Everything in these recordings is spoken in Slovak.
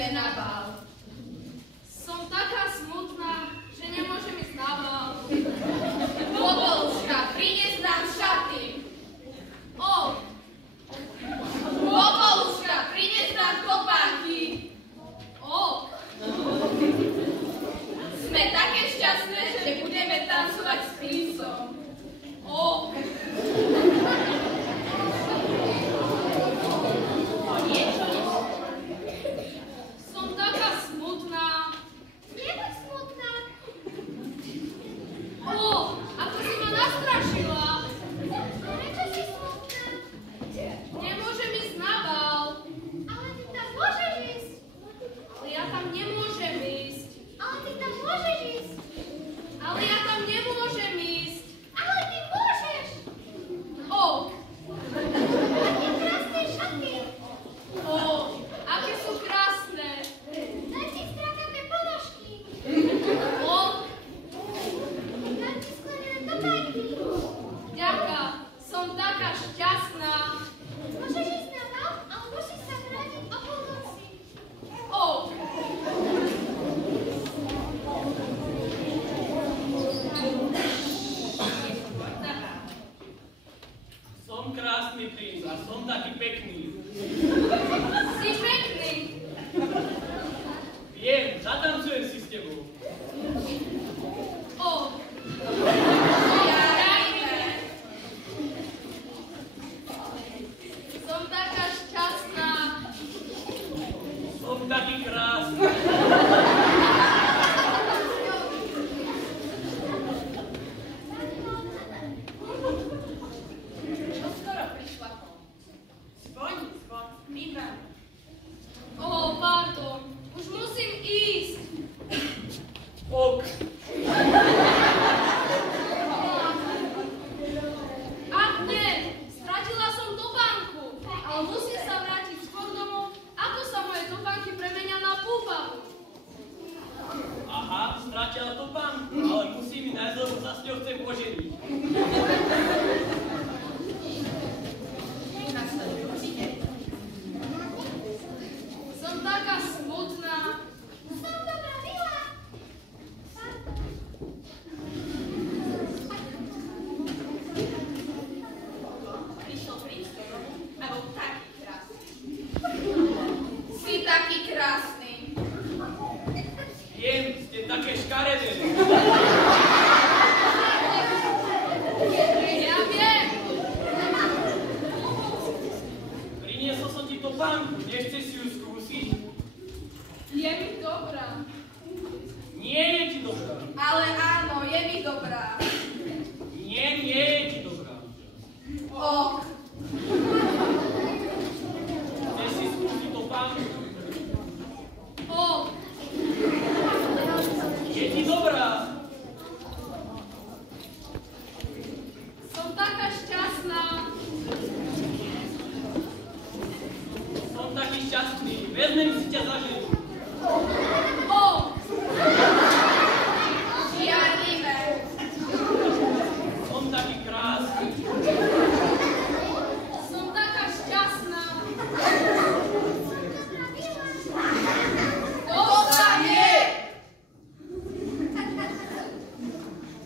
ideme na bál. Som taká smutná, že nemôžem ísť na bál. Popoluška, prinies nám šaty. O, Popoluška, prinies nám topánky. o, Sme také šťastné, že budeme tancovať s prinsom. o. Som taká smutná. Nebuď smutná. O, ako si ma nastrašila. Prečo si smutná? Nemôžem ísť na bál. Ale ty tam môžeš ísť. Ale ja tam nemôžem ísť. Ale ty tam môžeš ísť. Ale ja tam nemôžem ísť. Ale ty môžeš. O, Aké krásne šaty. o, aké sú krásne. Daj ti strakaté ponožky. O, Daj ti sklenené topánky. ďaká, som taká šťastná. Môžeš ísť na bal, ale musíš sa vrátiť o polnoci. O, Som krásny princ a som taký pekný. si pekný. Viem, zatancujem si s tebou. O, som taká šťastná. Som taký krásny. Skoro prišla von. Zvoň, bývam. O, pardon, už musím ísť. Ok. Ach, nie, stratila som topánku, ale musím sa vrátiť skôr domov, ako sa moje topánky premenia na púpavu. Aha, stratila topánku, ale musí mi nájsť, lebo sa s ňou chcem oženiť. Som taká smutná. Som dobrá milá. Prišiel princ do domu a bol taký krásny. Si taký krásny. Viem, ste také škaredé. Ja viem. Priniesol som ti topánku, nechceš si ju skúsiť? Je mi dobrá. Nie je ti dobrá. Ale áno, je mi dobrá. Nie je ti dobrá. Och, Chceš si skúsiť topánku? O, Je ti dobrá. som taká šťastná. Som taký šťastný. Vezmem si ťa za ženu. O, žiarlime. Som taký krásny. som taká šťastná. Dostane!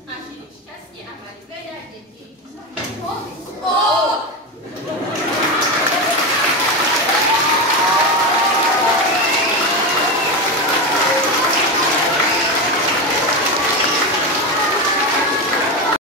A žili šťastie a mali veľa detí. O,